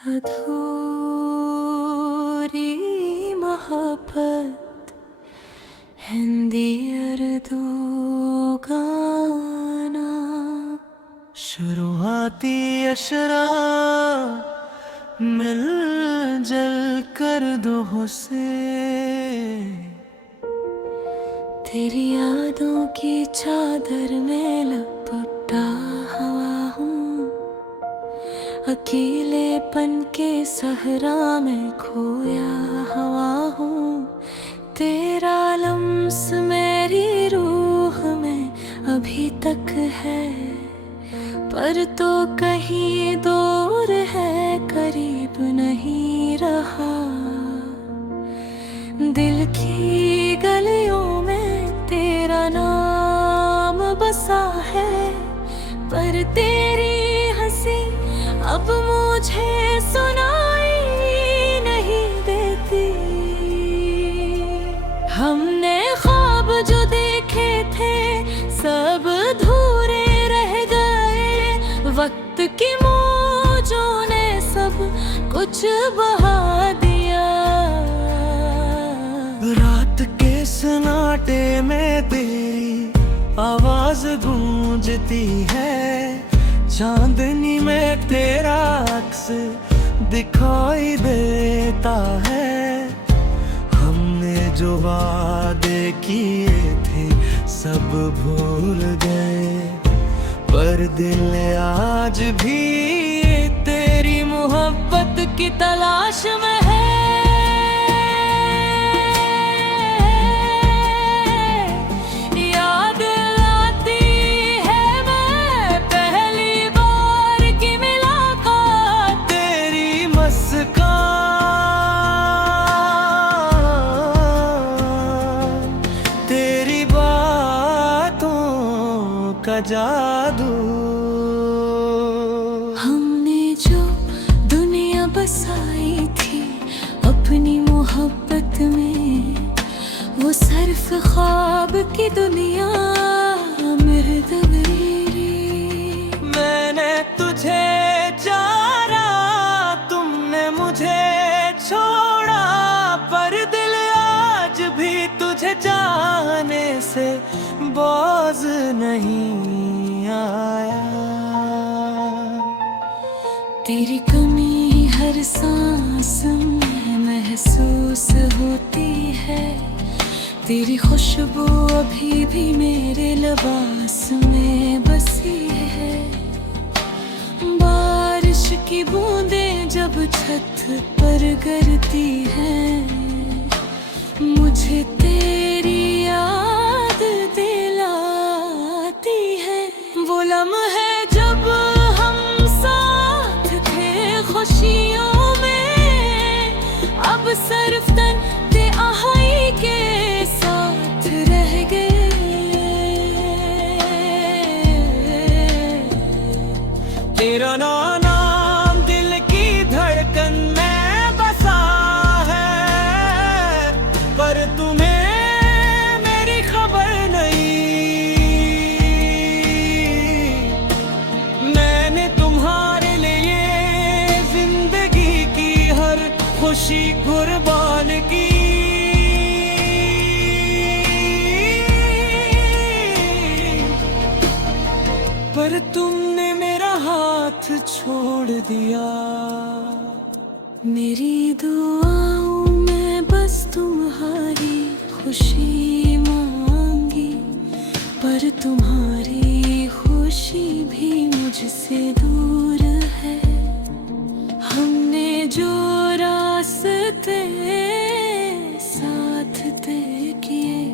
अधूरी मोहब्बत हिंदी उर्दू गाना शुरुआती अशरा मिल जल कर दो से तेरी यादों की चादर में लपटा हवा हूँ, अकेलेपन के सहरा में खोया हवा हूँ। तेरा लम्स मेरी रूह में अभी तक है, पर तो कहीं दूर है, करीब नहीं रहा। दिल की गलियों में तेरा नाम बसा है, पर तेरी हंसी अब मुझे सुनाई नहीं देती। हमने ख्वाब जो देखे थे सब अधूरे रह गए, वक्त की मौजों ने सब कुछ बहा दिया। रात के सन्नाटे में तेरी आवाज गूंजती है, चांदनी में तेरा अक्स दिखाई देता है। हमने जो वादे किए थे सब भूल गए, पर दिल आज भी तेरी मोहब्बत की तलाश में है। याद आती है मैं पहली बार की मुलाकात, तेरी मुस्कान, तेरी बातों का जादू। हमने जो दुनिया बसाई थी अपनी मोहब्बत में, वो सिर्फ ख्वाब की दुनिया मृद गई। मैंने तुझे चारा, तुमने मुझे छोड़ा, पर दिल आज भी तुझे जाने से बाज नहीं आया। तेरी कमी हर सांस में महसूस होती है, तेरी खुशबू अभी भी मेरे लिबास में बसी है। बारिश की बूंदें जब छत पर गिरती हैं, मुझे तेरी याद दिलाती है। वो लम्हे जब हम साथ थे खुशियों में, अब सिर्फ तन्हाई के साथ रह गए। तेरा नाम दिल की धड़कन में बसा है, पर तुम्हें मेरी खबर नहीं। मैंने तुम्हारे लिए जिंदगी की हर खुशी कुर्बान की, पर तुमने मेरा हाथ छोड़ दिया। मेरी दुआओं में बस तुम्हारी खुशी मांगी, पर तुम्हारी खुशी भी मुझसे दूर है। हमने जो रास्ते साथ तय किए,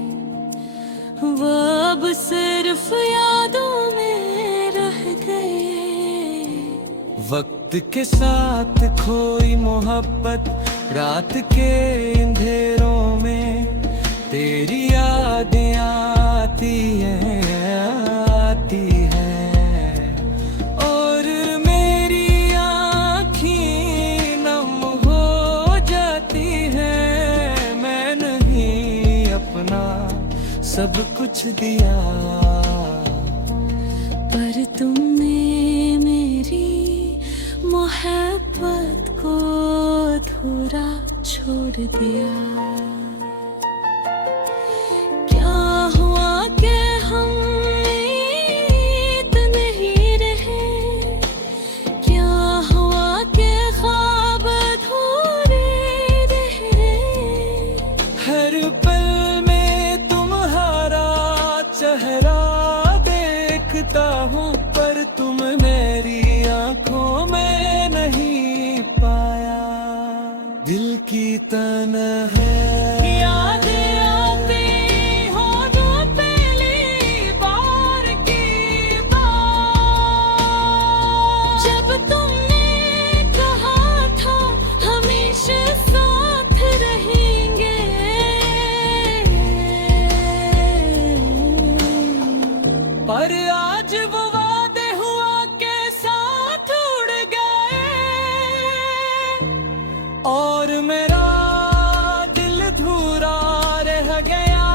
वो अब सिर्फ यादों में रह गए। वक्त के साथ खोई मोहब्बत रात के अंधेरों में, तेरी यादें आती हैं, और मेरी आँखें नम हो जाती हैं। मैं नहीं अपना सब कुछ दिया, पर तुमने मेरी मोहब्बत को अधूरा छोड़ दिया। क्या हुआ कि हम ईद नहीं रहे, क्या हुआ कि ख्वाब अधूरे रहे। हर पल में तुम्हारा चेहरा देखता हूँ, पर तुम मेरी आंखों में नहीं पाया। दिल की तन्हाई यादें आती हो जो पहली बार की बात, जब तुमने कहा था हमेशा साथ रहेंगे। पर आज वो वादे हुआ के साथ उड़ गए, और मेरा दिल धूरा रह गया।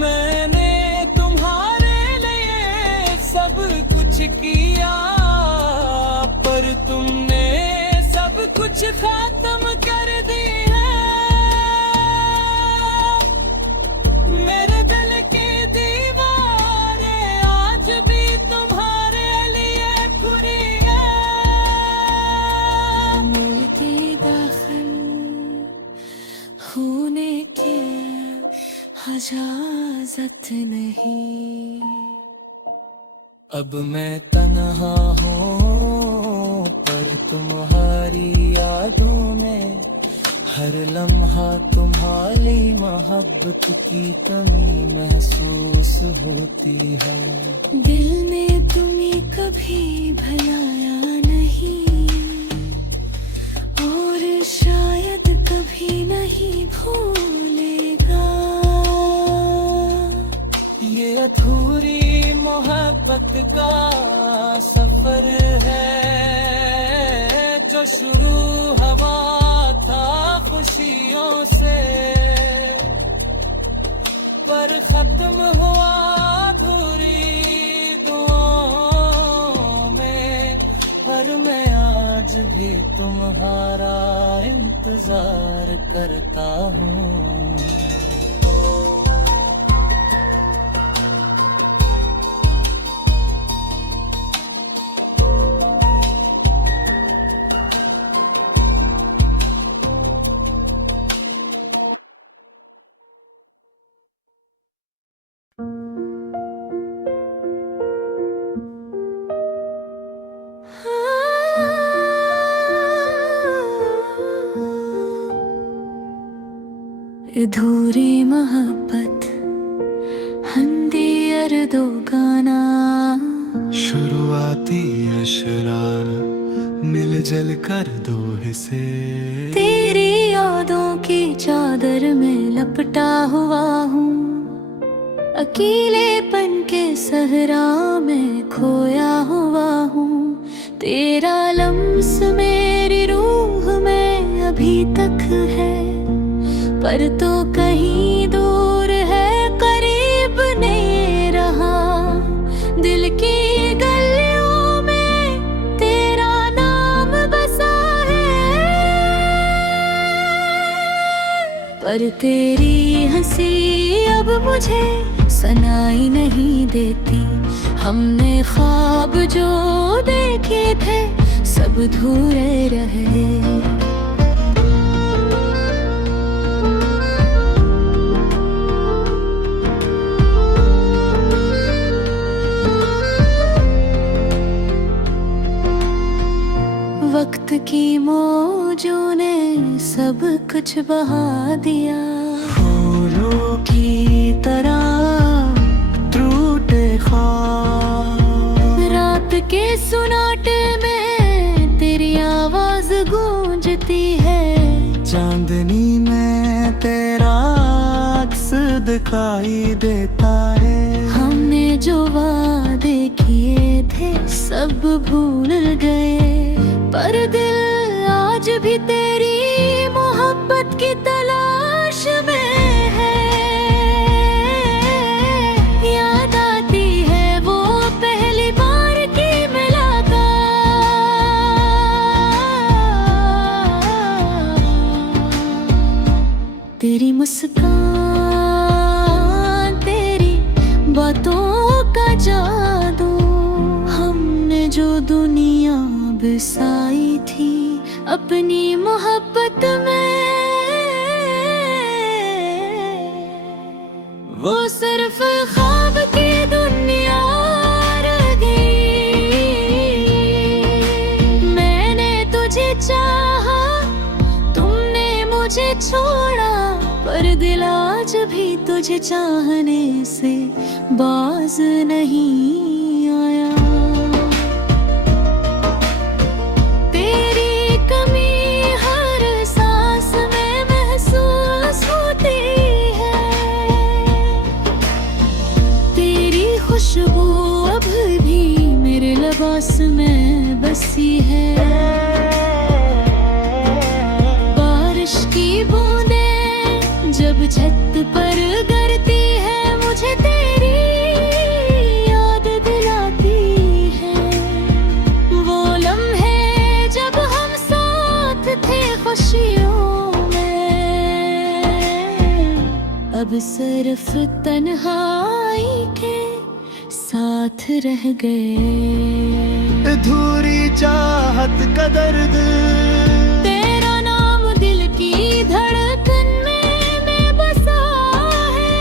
मैंने तुम्हारे लिए सब कुछ किया, पर तुमने सब कुछ खत्म कर दिया। मेरे दिल की दीवारें आज भी तुम्हारे लिए खुली है। मिलके दाखिल होने की इजाजत नहीं। अब मैं तन्हा हूँ, पर तुम्हारी यादों में हर लम्हा तुम्हारी मोहब्बत की कमी महसूस होती है। दिल ने तुम्हें कभी भुलाया नहीं, और शायद कभी नहीं भूलेगा। ये अधूरी मोहब्बत का सफर है, जो शुरू हुआ था खुशियों से, पर खत्म हुआ अधूरी दुआओं में। पर मैं आज भी तुम्हारा इंतजार करता हूँ। अधूरी मोहब्बत हंदी अर्दो गाना, शुरुआती अशरार मिल जल कर दो हिस्से। तेरी यादों की चादर में लपटा हुआ हूँ, अकेलेपन के सहरा में खोया हुआ हूँ। तेरा लम्स मेरी रूह में अभी तक है, पर तो कहीं दूर है, करीब नहीं रहा। दिल की गलियों में तेरा नाम बसा है, पर तेरी हंसी अब मुझे सुनाई नहीं देती। हमने ख्वाब जो देखे थे सब अधूरे रहे। वक्त की मौजों ने सब कुछ बहा दिया। फूलों की तरह टूटे ख्वाब, रात के सुनाटे में तेरी आवाज गूंजती है। चांदनी में तेरा अक्स दिखाई देता है। हमने जो वादे किए थे सब भूल गए, पर दिल आज भी तेरी मोहब्बत की तलाश में है। याद आती है वो पहली बार की मुलाकात, बरसाई थी अपनी मोहब्बत में, वो सिर्फ ख्वाब की दुनिया रह गई। मैंने तुझे चाहा, तुमने मुझे छोड़ा, पर दिल आज भी तुझे चाहने से बाज नहीं आया। तेरी कमी हर सांस में महसूस होती है, तेरी खुशबू अब भी मेरे लिबास में बसी है। बारिश की बूंदें जब छत पर गिरती है, मुझे तेरी याद दिलाती है। वो लम्हे जब हम साथ थे खुशियों में, अब सिर्फ तन्हाई के साथ रह गए। अधूरी चाहत का दर्द, तेरा नाम दिल की धड़कन में बसा है,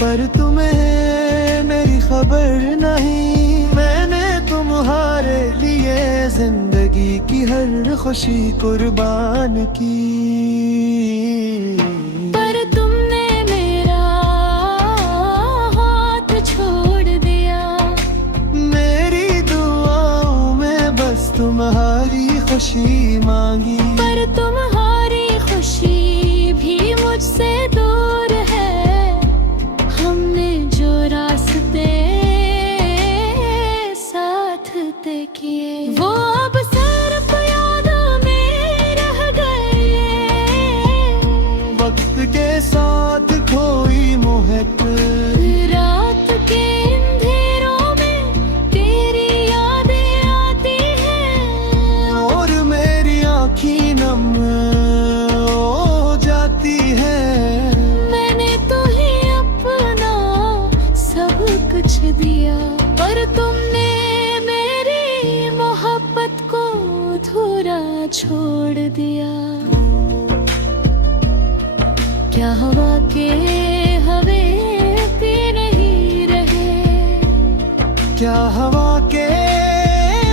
पर तुम्हें मेरी खबर नहीं। मैंने तुम्हारे लिए जिंदगी की हर खुशी कुर्बान की, पर तुमने मेरा हाथ छोड़ दिया। मेरी दुआओं में बस तुम्हारी खुशी मांगी, पर तुम्हारी खुशी भी मुझसे दूर है। हमने जो रास्ते साथ तय किए, वो अब सिर्फ यादों में रह गए। वक्त के साथ खोई मोहक, रात के अंधेरों में तेरी यादें आती हैं, और मेरी आँखें नम हो जाती है। मैंने तो ही अपना सब कुछ दिया, पर तुमने मेरी मोहब्बत को अधूरा छोड़ दिया। क्या हवा के हवे पे नहीं रहे, क्या हवा के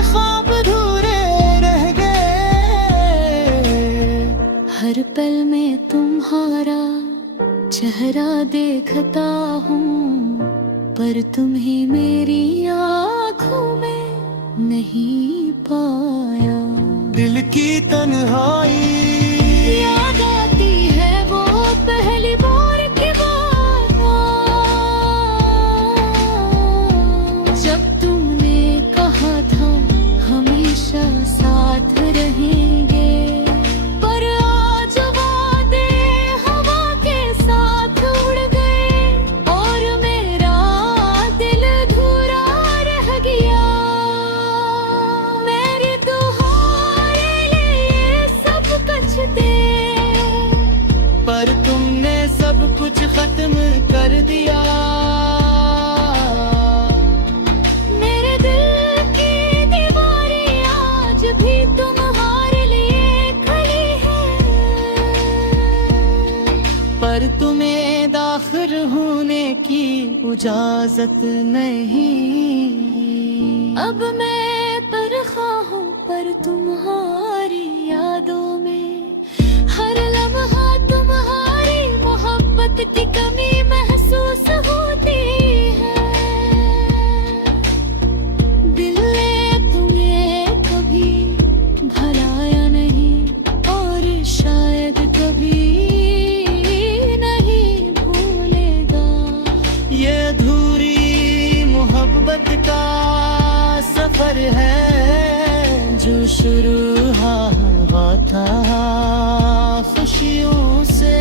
ख्वाब अधूरे रह गए। हर पल में तुम्हारा चेहरा देखता हूँ, पर तुम्हें मेरी आँखों में नहीं पाया। दिल की तन्हाई, याद आती है वो पहली बार की बात, जब तुमने कहा था हमेशा साथ रहेंगे, पर आज वादे हवा के साथ उड़ गए, और मेरा दिल अधूरा रह गया। मेरी तुम्हारे लिए सब कुछ दे, पर तुमने सब कुछ खत्म कर दिया। मेरे दिल की दीवारें आज भी तुम्हारे लिए खड़ी है, पर तुम्हें दाखिल होने की इजाजत नहीं। अब मैं तन्हा हूँ, पर तुम्हारी यादों में हर लम्हा तुम्हारी मोहब्बत की कमी महसूस होती है। दिल ने तुम्हें कभी भुलाया नहीं, और शायद कभी नहीं भूलेगा। ये अधूरी मोहब्बत का सफर है, जो शुरू हुआ था खुशियों से।